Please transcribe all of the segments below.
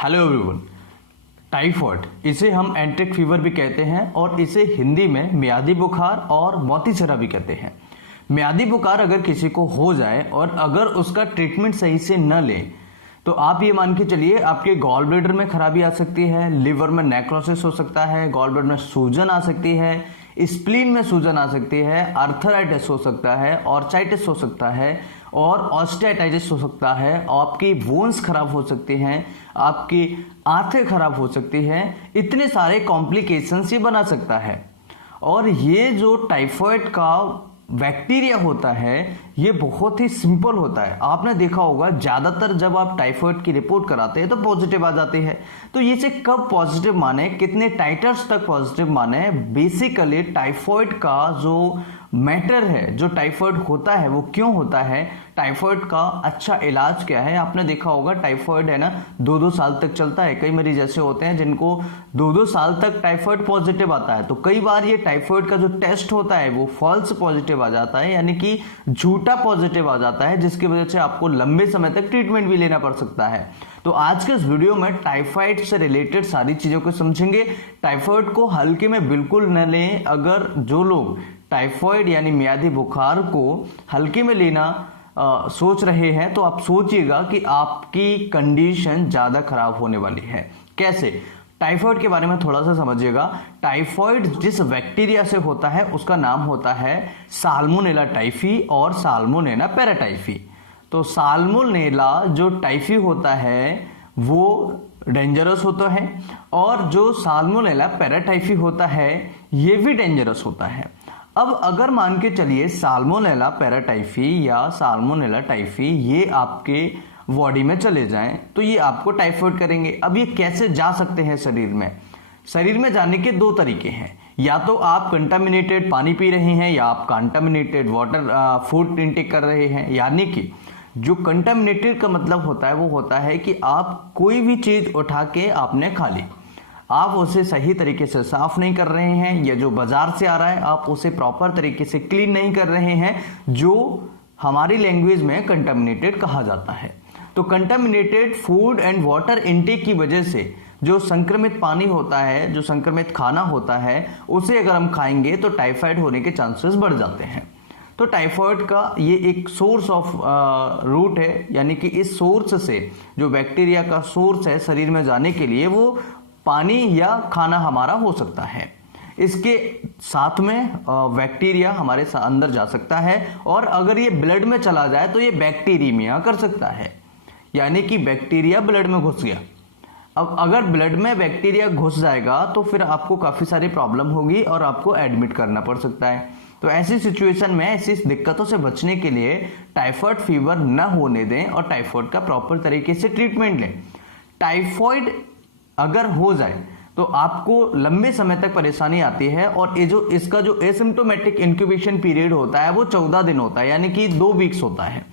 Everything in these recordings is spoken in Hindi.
Hello everyone. टाइफॉइड, इसे हम एंट्रिक फीवर भी कहते हैं और इसे हिंदी में मियादी बुखार और मोतीछरा भी कहते हैं। मियादी बुखार अगर किसी को हो जाए और अगर उसका ट्रीटमेंट सही से न ले तो आप ये मान के चलिए आपके गॉल ब्लैडर में खराबी आ सकती है, लिवर में नेक्रोसिस हो सकता है, गॉल ब्लैडर में सूजन आ सकती है, स्प्लीन में सूजन आ सकती है, आर्थराइटिस हो सकता है, ऑर्चाइटिस हो सकता है और ऑस्टियाटाइटिस हो सकता है, आपकी बोन्स खराब हो सकती हैं, आपकी आंखें खराब हो सकती हैं। इतने सारे कॉम्प्लिकेशंस ये बना सकता है। और ये जो टाइफॉइड का बैक्टीरिया होता है ये बहुत ही सिंपल होता है। आपने देखा होगा ज्यादातर जब आप टाइफॉइड की रिपोर्ट कराते हैं तो पॉजिटिव आ जाती है। तो ये से कब पॉजिटिव माने, कितने टाइटर्स तक पॉजिटिव माने, बेसिकली टाइफॉइड का जो मैटर है, जो टाइफॉइड होता है वो क्यों होता है, टाइफॉइड का अच्छा इलाज क्या है। आपने देखा होगा टाइफॉइड है ना 2-2 साल तक चलता है। कई मरीज ऐसे होते हैं जिनको 2-2 साल तक टाइफॉइड पॉजिटिव आता है। तो कई बार ये टाइफॉइड का जो टेस्ट होता है वो फॉल्स पॉजिटिव आ जाता है, यानी कि झूठा पॉजिटिव आ जाता है, जिसकी वजह से आपको लंबे समय तक ट्रीटमेंट भी लेना पड़ सकता है। तो आज के इस वीडियो में टाइफॉइड से रिलेटेड सारी चीजों को समझेंगे। टाइफॉइड को हल्के में बिल्कुल न लें। अगर जो लोग टाइफॉइड यानी मियादी बुखार को हल्के में लेना सोच रहे हैं तो आप सोचिएगा कि आपकी कंडीशन ज्यादा खराब होने वाली है। कैसे? टाइफॉइड के बारे में थोड़ा सा समझिएगा। टाइफॉइड जिस बैक्टीरिया से होता है उसका नाम होता है साल्मोनेला टाइफी और साल्मोनेला पैराटाइफी। तो साल्मोनेला जो टाइफी होता है वो डेंजरस होता है और जो साल्मोनेला पैराटाइफी होता है ये भी डेंजरस होता है। अब अगर मान के चलिए साल्मोनेला पैराटाइफी या साल्मोनेला टाइफी ये आपके बॉडी में चले जाएं तो ये आपको टाइफॉइड करेंगे। अब ये कैसे जा सकते हैं शरीर में? शरीर में जाने के 2 तरीके हैं। या तो आप कंटामिनेटेड पानी पी रहे हैं या आप कंटामिनेटेड वाटर फूड इंटेक कर रहे हैं। यानी कि जो कंटामिनेटेड का मतलब होता है वो होता है कि आप कोई भी चीज उठा के आपने खा ली, आप उसे सही तरीके से साफ नहीं कर रहे हैं, या जो बाजार से आ रहा है आप उसे प्रॉपर तरीके से क्लीन नहीं कर रहे हैं, जो हमारी लैंग्वेज में कंटामिनेटेड कहा जाता है। तो contaminated food and water intake की वजह से जो संक्रमित पानी होता है, जो संक्रमित खाना होता है, उसे अगर हम खाएंगे तो टाइफाइड होने के चांसेस बढ़ जाते हैं। तो टाइफॉइड का ये एक सोर्स ऑफ रूट है, यानी कि इस सोर्स से जो बैक्टीरिया का सोर्स है शरीर में जाने के लिए वो पानी या खाना हमारा हो सकता है। इसके साथ में बैक्टीरिया हमारे अंदर जा सकता है और अगर ये ब्लड में चला जाए तो ये बैक्टीरीमिया कर सकता है, यानी कि बैक्टीरिया ब्लड में घुस गया। अब अगर ब्लड में बैक्टीरिया घुस जाएगा तो फिर आपको काफी सारी प्रॉब्लम होगी और आपको एडमिट करना पड़ सकता है। तो ऐसी सिचुएशन में ऐसी दिक्कतों से बचने के लिए टाइफॉइड फीवर न होने दें और टाइफॉइड का प्रॉपर तरीके से ट्रीटमेंट लें। टाइफॉइड अगर हो जाए तो आपको लंबे समय तक परेशानी आती है और ये जो इसका जो एसिम्प्टोमेटिक इंक्यूबेशन पीरियड होता है वो 14 दिन होता है, यानी कि 2 वीक्स होता है।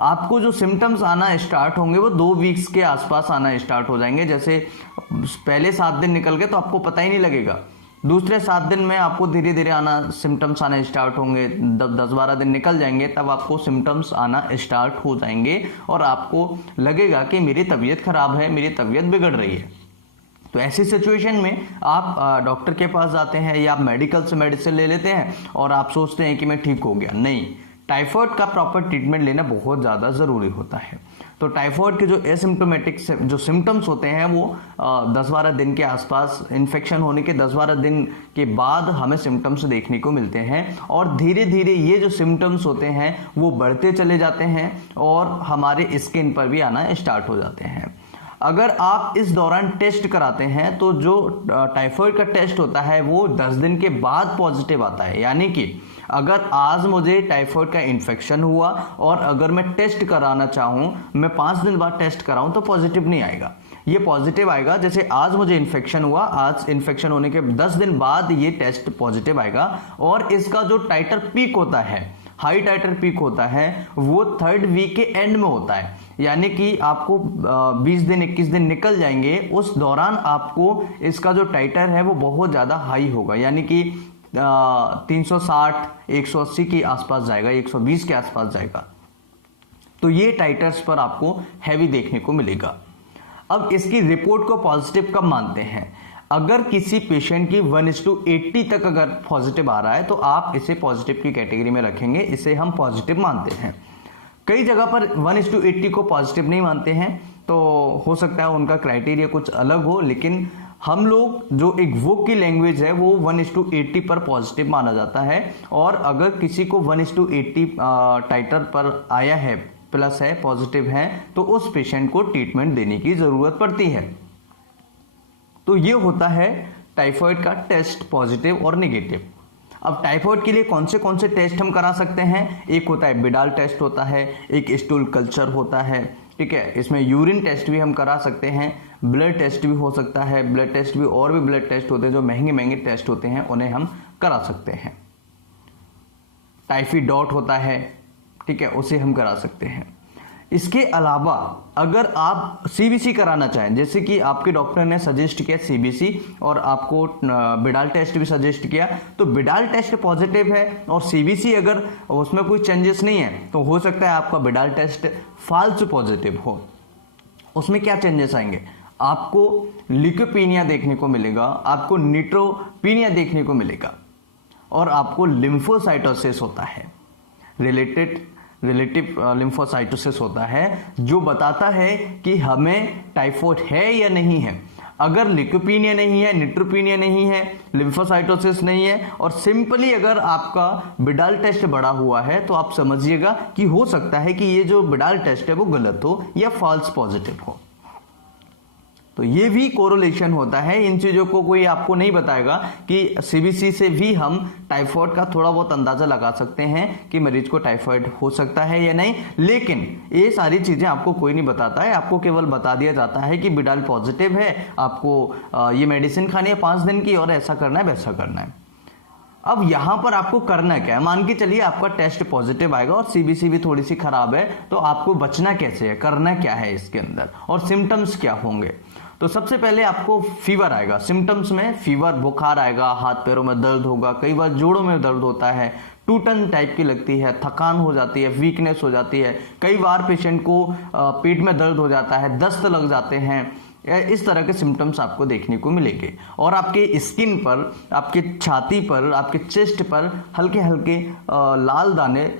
आपको जो सिम्टम्स आना स्टार्ट होंगे वो 2 वीक्स के आसपास आना स्टार्ट हो जाएंगे। जैसे पहले 7 दिन निकल गए तो आपको पता ही नहीं लगेगा, दूसरे 7 दिन में आपको धीरे धीरे आना सिम्टम्स आना स्टार्ट होंगे, 10-12 दिन निकल जाएंगे तब आपको सिम्टम्स आना स्टार्ट हो जाएंगे और आपको लगेगा कि मेरी तबीयत खराब है, मेरी तबीयत बिगड़ रही है। तो ऐसी सिचुएशन में आप डॉक्टर के पास जाते हैं या आप मेडिकल से मेडिसिन ले लेते हैं और आप सोचते हैं कि मैं ठीक हो गया। नहीं, टाइफॉइड का प्रॉपर ट्रीटमेंट लेना बहुत ज़्यादा ज़रूरी होता है। तो टाइफॉइड के जो एसिम्प्टोमेटिक जो सिम्टम्स होते हैं वो 10-12 दिन के आसपास, इन्फेक्शन होने के 10-12 दिन के बाद हमें सिम्टम्स देखने को मिलते हैं और धीरे धीरे ये जो सिम्टम्स होते हैं वो बढ़ते चले जाते हैं और हमारे स्किन पर भी आना स्टार्ट हो जाते हैं। अगर आप इस दौरान टेस्ट कराते हैं तो जो टाइफॉइड का टेस्ट होता है वो 10 दिन के बाद पॉजिटिव आता है। यानी कि अगर आज मुझे टाइफॉइड का इन्फेक्शन हुआ और अगर मैं टेस्ट कराना चाहूं, मैं 5 दिन बाद टेस्ट कराऊं तो पॉजिटिव नहीं आएगा, ये पॉजिटिव आएगा। जैसे आज मुझे इन्फेक्शन हुआ, आज इन्फेक्शन होने के 10 दिन बाद ये टेस्ट पॉजिटिव आएगा और इसका जो टाइटर पीक होता है, हाई टाइटर पीक होता है, वो 3rd वीक के एंड में होता है। यानी कि आपको 20 दिन 21 दिन निकल जाएंगे, उस दौरान आपको इसका जो टाइटर है वो बहुत ज्यादा हाई होगा, यानी कि 360 180 के आसपास जाएगा, 120 के आसपास जाएगा। तो ये टाइटर्स पर आपको हैवी देखने को मिलेगा। अब इसकी रिपोर्ट को पॉजिटिव कब मानते हैं? अगर किसी पेशेंट की 1:80 तक अगर पॉजिटिव आ रहा है तो आप इसे पॉजिटिव की कैटेगरी में रखेंगे, इसे हम पॉजिटिव मानते हैं। कई जगह पर 1:80 को पॉजिटिव नहीं मानते हैं, तो हो सकता है उनका क्राइटेरिया कुछ अलग हो, लेकिन हम लोग जो एक वोक की लैंग्वेज है वो 1:80 पर पॉजिटिव माना जाता है। और अगर किसी को 1:80 टाइटर पर आया है, प्लस है, पॉजिटिव है, तो उस पेशेंट को ट्रीटमेंट देने की जरूरत पड़ती है। तो ये होता है टाइफाइड का टेस्ट, पॉजिटिव और नेगेटिव। अब टाइफाइड के लिए कौन से टेस्ट हम करा सकते हैं? एक होता है बिडाल टेस्ट होता है, एक स्टूल कल्चर होता है, ठीक है। इसमें यूरिन टेस्ट भी हम करा सकते हैं, ब्लड टेस्ट भी हो सकता है, ब्लड टेस्ट भी, और भी ब्लड टेस्ट होते हैं जो महंगे महंगे टेस्ट होते हैं, उन्हें हम करा सकते हैं। टाइफी डॉट होता है, ठीक है, उसे हम करा सकते हैं। इसके अलावा अगर आप सीबीसी कराना चाहें, जैसे कि आपके डॉक्टर ने सजेस्ट किया सीबीसी और आपको बिडाल टेस्ट भी सजेस्ट किया, तो बिडाल टेस्ट पॉजिटिव है और सीबीसी अगर उसमें कोई चेंजेस नहीं है, तो हो सकता है आपका बिडाल टेस्ट फॉल्स पॉजिटिव हो। उसमें क्या चेंजेस आएंगे? आपको ल्यूकोपेनिया देखने को मिलेगा, आपको न्यूट्रोपेनिया देखने को मिलेगा, और आपको लिम्फोसाइटोसिस होता है, रिलेटिव लिम्फोसाइटोसिस होता है, जो बताता है कि हमें टाइफाइड है या नहीं है। अगर ल्यूकोपेनिया नहीं है, न्यूट्रोपेनिया नहीं है, लिम्फोसाइटोसिस नहीं है, और सिंपली अगर आपका बिडाल टेस्ट बढ़ा हुआ है, तो आप समझिएगा कि हो सकता है कि ये जो बिडाल टेस्ट है वो गलत हो या फॉल्स पॉजिटिव हो। तो ये भी कोरिलेशन होता है, इन चीजों को कोई आपको नहीं बताएगा कि सीबीसी से भी हम टाइफाइड का थोड़ा बहुत अंदाजा लगा सकते हैं कि मरीज को टाइफाइड हो सकता है या नहीं, लेकिन ये सारी चीजें आपको कोई नहीं बताता है। आपको केवल बता दिया जाता है कि बिडाल पॉजिटिव है, आपको ये मेडिसिन खानी है 5 दिन की, और ऐसा करना है, वैसा करना है। अब यहां पर आपको करना क्या है? मान के चलिए आपका टेस्ट पॉजिटिव आएगा और सीबीसी भी थोड़ी सी खराब है, तो आपको बचना कैसे है, करना क्या है इसके अंदर, और सिम्टम्स क्या होंगे? तो सबसे पहले आपको फीवर आएगा। सिम्टम्स में फीवर, बुखार आएगा, हाथ पैरों में दर्द होगा, कई बार जोड़ों में दर्द होता है, टूटन टाइप की लगती है, थकान हो जाती है, वीकनेस हो जाती है, कई बार पेशेंट को पेट में दर्द हो जाता है, दस्त लग जाते हैं। इस तरह के सिम्टम्स आपको देखने को मिलेंगे। और आपके स्किन पर, आपके छाती पर, आपके चेस्ट पर हल्के हल्के लाल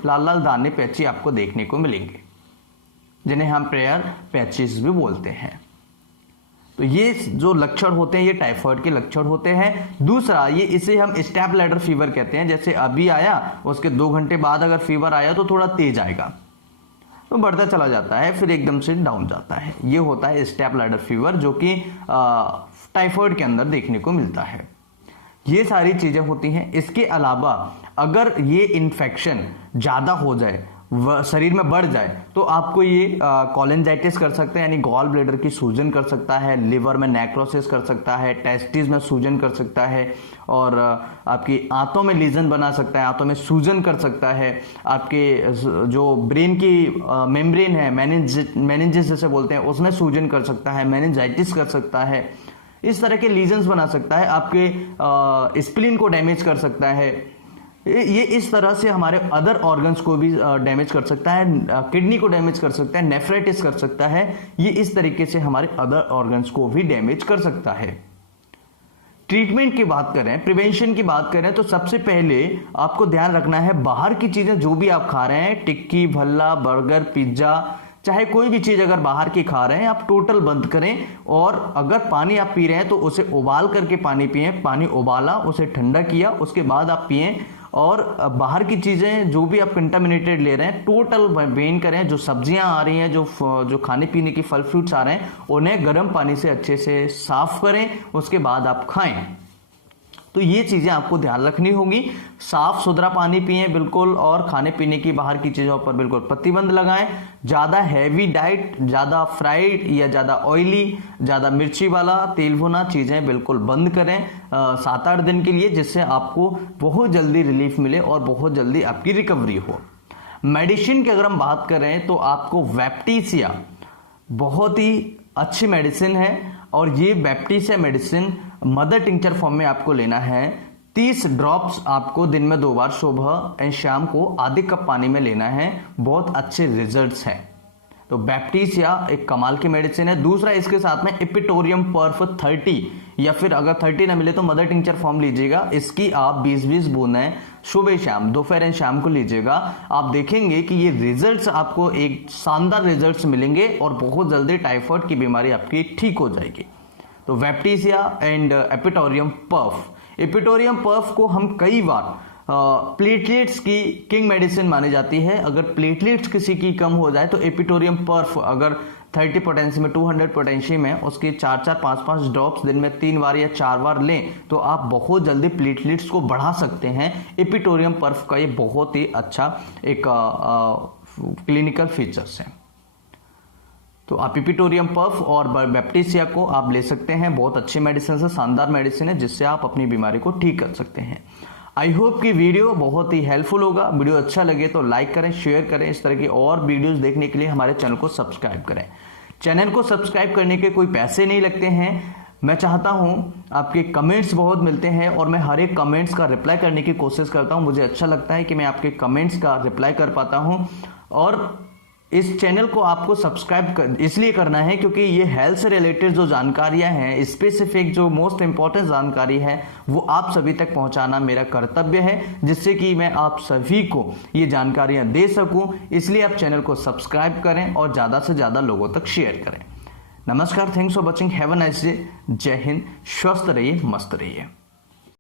लाल दाने पैची आपको देखने को मिलेंगे, जिन्हें हम प्रेयर पैचेस भी बोलते हैं। तो ये जो लक्षण होते हैं, ये टाइफाइड के लक्षण होते हैं। दूसरा, ये इसे हम स्टेप लैडर फीवर कहते हैं। जैसे अभी आया, उसके 2 घंटे बाद अगर फीवर आया तो थोड़ा तेज आएगा, तो बढ़ता चला जाता है, फिर एकदम से डाउन जाता है। ये होता है स्टेप लैडर फीवर, जो कि टाइफाइड के अंदर देखने को मिलता है। ये सारी चीजें होती हैं। इसके अलावा अगर ये इन्फेक्शन ज्यादा हो जाए, शरीर में बढ़ जाए, तो आपको ये कोलेंजाइटिस कर सकते हैं, यानी गॉल ब्लैडर की सूजन कर सकता है, लिवर में नेक्रोसिस कर सकता है, टेस्टिस में सूजन कर सकता है, और आपकी आंतों में लीजन बना सकता है, आंतों में सूजन कर सकता है, आपके जो ब्रेन की मेम्ब्रेन है, मेनिंजिस जैसे बोलते हैं, उसमें सूजन कर सकता है, मेनिंजाइटिस कर सकता है, इस तरह के लीजन्स बना सकता है, आपके स्प्लीन को डैमेज कर सकता है। ये इस तरह से हमारे अदर ऑर्गन्स को भी डैमेज कर सकता है, किडनी को डैमेज कर सकता है, नेफ्राइटिस कर सकता है। ये इस तरीके से हमारे अदर ऑर्गन्स को भी डैमेज कर सकता है। ट्रीटमेंट की बात करें, प्रिवेंशन की बात करें, तो सबसे पहले आपको ध्यान रखना है, बाहर की चीजें जो भी आप खा रहे हैं, टिक्की, भल्ला, बर्गर, पिज्जा, चाहे कोई भी चीज अगर बाहर की खा रहे हैं, आप टोटल बंद करें। और अगर पानी आप पी रहे हैं तो उसे उबाल करके पानी पिए। पानी उबाला, उसे ठंडा किया, उसके बाद आप पिए। और बाहर की चीजें जो भी आप कंटामिनेटेड ले रहे हैं, टोटल बैन करें। जो सब्जियां आ रही हैं, जो खाने पीने की फल फ्रूट्स आ रहे हैं, उन्हें गर्म पानी से अच्छे से साफ करें, उसके बाद आप खाएं। तो ये चीजें आपको ध्यान रखनी होगी। साफ सुथरा पानी पिएं बिल्कुल, और खाने पीने की बाहर की चीजों पर बिल्कुल प्रतिबंध लगाएं। ज्यादा हैवी डाइट, ज्यादा फ्राइड या ज्यादा ऑयली, ज्यादा मिर्ची वाला तेल भुना चीजें बिल्कुल बंद करें 7-8 दिन के लिए, जिससे आपको बहुत जल्दी रिलीफ मिले और बहुत जल्दी आपकी रिकवरी हो। मेडिसिन की अगर हम बात करें तो आपको बैप्टिसिया बहुत ही अच्छी मेडिसिन है, और ये Baptisia medicine mother tincture form में आपको लेना है। 30 ड्रॉप्स आपको दिन में 2 बार, सुबह एंड शाम को आधे कप पानी में लेना है। बहुत अच्छे रिजल्ट्स हैं। तो बैप्टिसिया एक कमाल की मेडिसिन है। दूसरा इसके साथ में इपिटोरियम पर्फ 30, या फिर अगर 30 ना मिले तो मदर टिंचर फॉर्म लीजिएगा। इसकी आप 20-20 बूंदें सुबह शाम, दोपहर एंड शाम को लीजिएगा। आप देखेंगे कि ये रिजल्ट्स आपको एक शानदार रिजल्ट्स मिलेंगे और बहुत जल्दी टाइफाइड की बीमारी आपकी ठीक हो जाएगी। तो बैप्टिसिया एंड एपिटोरियम पर्फ। एपिटोरियम पर्फ को हम कई बार प्लेटलेट्स की किंग मेडिसिन मानी जाती है। अगर प्लेटलेट्स किसी की कम हो जाए तो एपिटोरियम पर्फ अगर 30 पोटेंसी में 200 पोटेंसी में उसके 4-4, 5-5 ड्रॉप्स दिन में 3 बार या 4 बार लें तो आप बहुत जल्दी प्लेटलेट्स को बढ़ा सकते हैं। एपिटोरियम पर्फ का ये बहुत ही अच्छा एक क्लिनिकल फीचर्स है। तो आप एपिटोरियम पर्फ और बैप्टिसिया को आप ले सकते हैं। बहुत अच्छी मेडिसिन है, शानदार मेडिसिन है, जिससे आप अपनी बीमारी को ठीक कर सकते हैं। आई होप कि वीडियो बहुत ही हेल्पफुल होगा। वीडियो अच्छा लगे तो लाइक करें, शेयर करें। इस तरह की और वीडियोस देखने के लिए हमारे चैनल को सब्सक्राइब करें। चैनल को सब्सक्राइब करने के कोई पैसे नहीं लगते हैं। मैं चाहता हूं, आपके कमेंट्स बहुत मिलते हैं और मैं हर एक कमेंट्स का रिप्लाई करने की कोशिश करता हूं। मुझे अच्छा लगता है कि मैं आपके कमेंट्स का रिप्लाई कर पाता हूं। और इस चैनल को आपको सब्सक्राइब इसलिए करना है क्योंकि ये हेल्थ से रिलेटेड जो जानकारियां हैं, स्पेसिफिक जो मोस्ट इंपॉर्टेंट जानकारी है, वो आप सभी तक पहुंचाना मेरा कर्तव्य है, जिससे कि मैं आप सभी को ये जानकारियां दे सकूं। इसलिए आप चैनल को सब्सक्राइब करें और ज्यादा से ज्यादा लोगों तक शेयर करें। नमस्कार, thanks for watching, have a nice day. जय हिंद, स्वस्थ रहिए, मस्त रहिए।